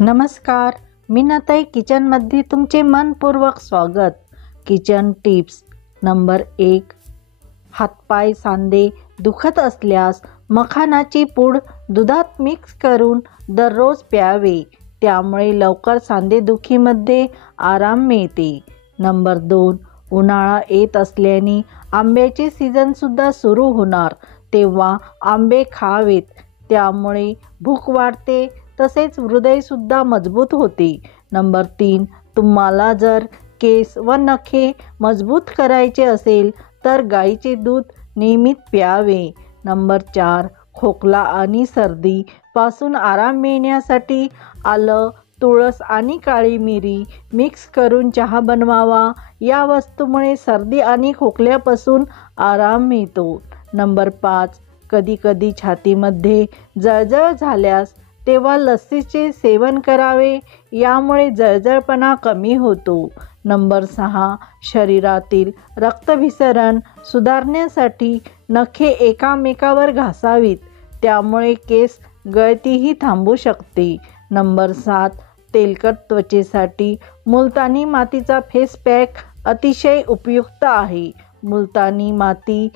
नमस्कार, मीनाताई किचनमध्ये तुमचे मनपूर्वक स्वागत। किचन टिप्स नंबर 1, हातपाय सांधे दुखत असल्यास मखानाची पूड दुधात मिक्स करून दररोज प्यावे, त्यामुळे लवकर सांधेदुखीमध्ये आराम मिळते। नंबर 2, उन्हाळा येत असल्याने आंब्याचे सीझनसुद्धा सुरू होणार, तेव्हा आंबे खावेत, त्यामुळे भूक वाढते, तसेच हृदयसुद्धा मजबूत होते। नंबर 3, तुम्हाला जर केस व नखे मजबूत करायचे असेल तर गाईचे दूध नियमित प्यावे। नंबर 4, खोकला आणि सर्दी पासून आराम मिळण्यासाठी आलं, तुळस आणि काळी मिरी मिक्स करून चहा बनवावा, या वस्तूमुळे सर्दी आणि खोकल्यापासून आराम मिळतो। नंबर 5, कधीकधी छातीमध्ये जळजळ झाल्यास तेव्हा लस्सीचे सेवन करावे, यामुळे जळजळपणा कमी होतो। नंबर 6, शरीरातील रक्तभिसरण सुधारण्यासाठी नखे एकामेकावर घासावीत, त्यामुळे केस गळतीही थांबू शकते। नंबर 7, तेलकट त्वचेसाठी मुलतानी मातीचा फेस पॅक अतिशय उपयुक्त आहे। मुलतानी माती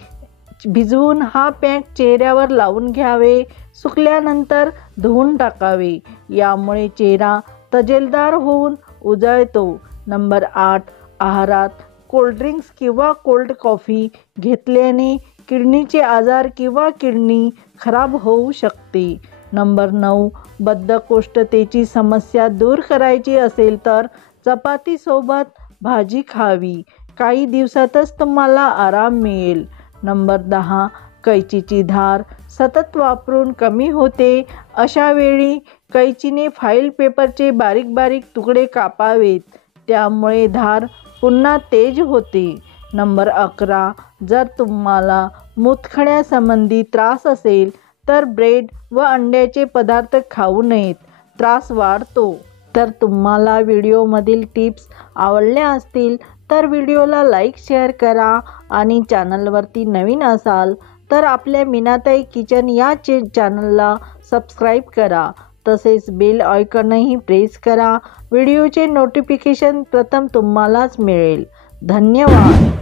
भिजवून हा पॅक चेहऱ्यावर लावून घ्यावे, सुकल्यानंतर धुवून टाकावे, यामुळे चेहरा तजेलदार होऊन उजळतो। नंबर 8, आहारात कोल्ड्रिंक्स किंवा कोल्ड कॉफी घेतल्याने किडनीचे आजार किंवा किडनी खराब होऊ शकते। नंबर 9, बद्धकोष्ठतेची समस्या दूर करायची असेल तर चपातीसोबत भाजी खावी, काही दिवसातच तुम्हाला आराम मिळेल। नंबर 10, कैचीची धार सतत वापरून कमी होते, अशा वेळी कैचीने फाईल पेपरचे बारीक बारीक तुकडे कापावेत, त्यामुळे धार पुन्हा तेज होते। नंबर 11, जर तुम्हाला मूतखड्यासंबंधी त्रास असेल तर ब्रेड व अंड्याचे पदार्थ खाऊ नयेत, त्रास वाढतो। तर तुम्हाला व्हिडिओमधील टिप्स आवडल्या असतील तर व्हिडिओला लाईक शेअर करा आणि चॅनलवरती नवीन असाल तर आपल्या मीनाताई किचन या चॅनलला सबस्क्राईब करा, तसेच बेल आयकॉनही प्रेस करा, व्हिडिओचे नोटिफिकेशन प्रथम तुम्हालाच मिळेल। धन्यवाद।